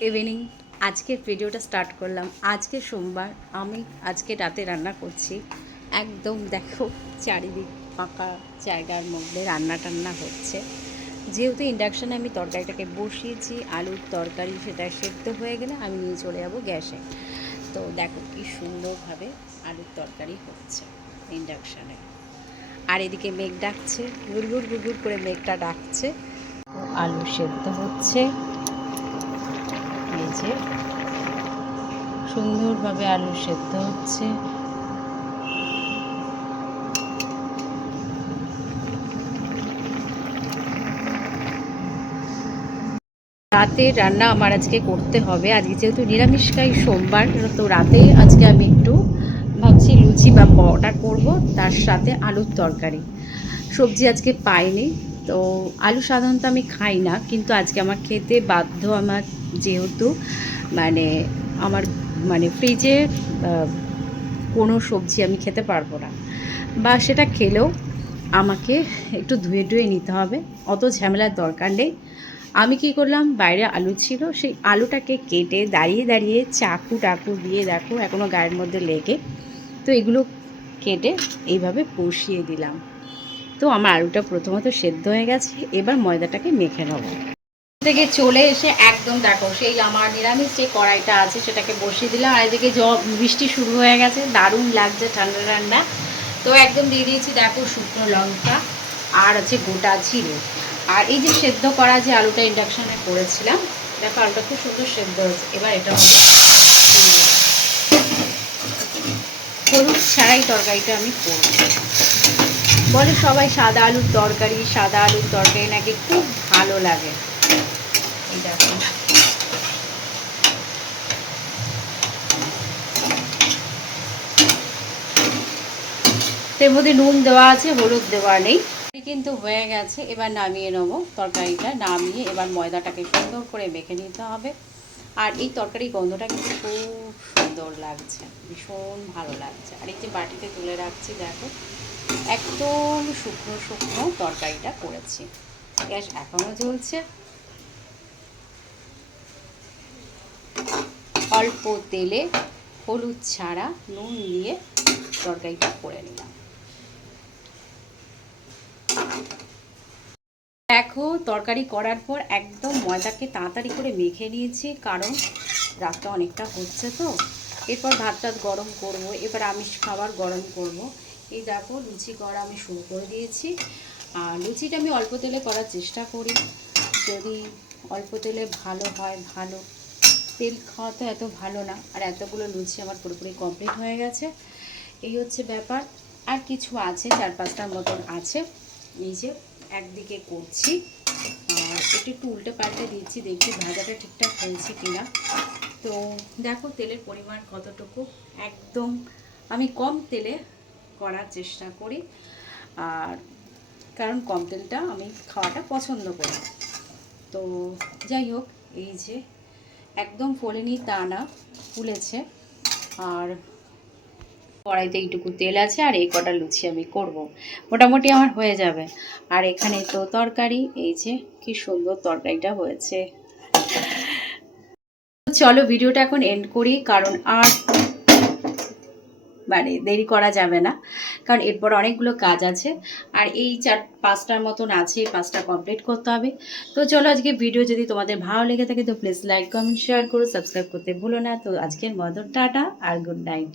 Evening আজকের ভিডিওটা start করলাম। আজকে সোমবার, আমি আজকে রাতে রান্না করছি। একদম দেখো, চারিদিক ফাঁকা জায়গার মধ্যে রান্না টান্না হচ্ছে। যেহেতু ইন্ডাকশানে আমি তরকারিটাকে বসিয়েছি, আলুর তরকারি সেটা সেদ্ধ হয়ে গেলে আমি নিয়ে চলে যাব গ্যাসে। তো দেখো কি সুন্দরভাবে আলুর তরকারি হচ্ছে ইন্ডাকশানে আর এদিকে মেঘ ডাকছে গুড়গুড় গুড়গুড় করে মেঘটা ডাকছে। আলু সেদ্ধ হচ্ছে। যে সুন্দরভাবে আলু সেদ্ধ হচ্ছে। রাতে রান্না আমার আজকে করতে হবে। আজকে যেহেতু নিরামিষকাই সোমবার, তো রাতে আজকে আমি একটু ভাবছি লুচি বা পরোটা করব, তার সাথে আলুর তরকারি। সবজি আজকে পাইনি, তো আলু সাধারণত আমি খাই না, কিন্তু আজকে আমার খেতে বাধ্য আমার যেহেতু মানে আমার মানে ফ্রিজে কোনো সবজি আমি খেতে পারব না। বা সেটা খেলেও আমাকে একটু ধুয়ে ধুয়ে নিতে হবে, অত ঝামেলার দরকার নেই। আমি কি করলাম, বাইরে আলু ছিল, সেই আলুটাকে কেটে দাঁড়িয়ে দাঁড়িয়ে চাকু টাকু দিয়ে দেখো এখনও গায়ের মধ্যে লেগে, তো এগুলো কেটে এইভাবে বসিয়ে দিলাম। তো আমার আলুটা প্রথমত সেদ্ধ হয়ে গেছে, এবার ময়দাটাকে মেখে নেব। থেকে চলে এসে একদম দেখো, সেই আমার নিরামিষ যে কড়াইটা আছে সেটাকে বসিয়ে দিলাম। আর এদিকে বৃষ্টি শুরু হয়ে গেছে, দারুণ লাগছে ঠান্ডা ঠান্ডা। তো একদম দিয়ে দিয়েছি দেখো শুকনো লঙ্কা আর আছে গোটা জিরে। আর এই যে সেদ্ধ করা যে আলুটা ইন্ডাকশানে করেছিলাম, দেখো আলুটা খুব সুন্দর সেদ্ধ হয়েছে। এবার এটা হলুদ ছাড়াই তরকারিটা আমি করব। বলে সবাই সাদা আলুর তরকারি, সাদা আলুর তরকারি নাকি খুব ভালো লাগে। দেখো। এর মধ্যে নুন দেওয়া আছে, হলুদ দেওয়া নেই। কিন্তু হয়ে গেছে, এবার নামিয়ে নেব তরকারিটা। নামিয়ে এবার ময়দাটাকে সুন্দর করে মেখে নিতে হবে। আর এই তরকারি গন্ধটা কিন্তু খুব সুন্দর লাগছে, ভীষণ ভালো লাগছে। আর এই বাটিতে তুলে রাখছি, দেখো, একদম শুকনো শুকনো তরকারিটা করেছি। গ্যাস এখনও জ্বলছে। অল্প তেলে হলুদ ছাড়া নুন দিয়ে তরকারিটা করে নিলাম। দেখো, তরকারি করার পর একদম ময়দাকে তাড়াতাড়ি করে মেখে নিয়েছি, কারণ রাতটা অনেকটা হচ্ছে তো। এরপর ভাত টাত গরম করব, এবার আমিষ খাবার গরম করব। এই দেখো, লুচি করা আমি শুরু করে দিয়েছি। আর লুচিটা আমি অল্প তেলে করার চেষ্টা করি। যদি অল্প তেলে ভালো হয়, ভালো। তেল খাওয়া তো এত ভালো না। আর এতগুলো লুচি আমার পুরোপুরি কমপ্লিট হয়ে গেছে। এই হচ্ছে ব্যাপার। আর কিছু আছে, চার পাঁচটার মতন আছে। এই যে একদিকে করছি। একটু একটু উল্টে পাল্টে দিচ্ছি দেখি ভাজাটা ঠিকঠাক হয়েছে কিনা। তো দেখো তেলের পরিমাণ কতটুকু? একদম আমি কম তেলে করার চেষ্টা করি। আর কারণ কম তেলটা আমি খাওয়াটা পছন্দ করি। তো যাই হোক, এই যে একদম ফোলেনি তা না, ফুলেছে। আর কড়াইতে এইটুকু তেল আছে আর এই কটা লুচি আমি করব। মোটামুটি আমার হয়ে যাবে। আর এখানে তো তরকারি, এই যে কি সুন্দর তরকারিটা হয়েছে। চলো, ভিডিওটা এখন এন্ড করি, কারণ আর মানে দেরি করা যাবে না। কারণ এরপর অনেকগুলো কাজ আছে। আর এই চার, পাঁচটার মতন আছে, এই পাঁচটা কমপ্লিট করতে হবে। তো চলো আজকে ভিডিও যদি তোমাদের ভালো লেগে থাকে তো প্লিজ লাইক কমেন্ট শেয়ার করো সাবস্ক্রাইব করতে ভুলো না। তো আজকের মতো টাটা আর গুড নাইট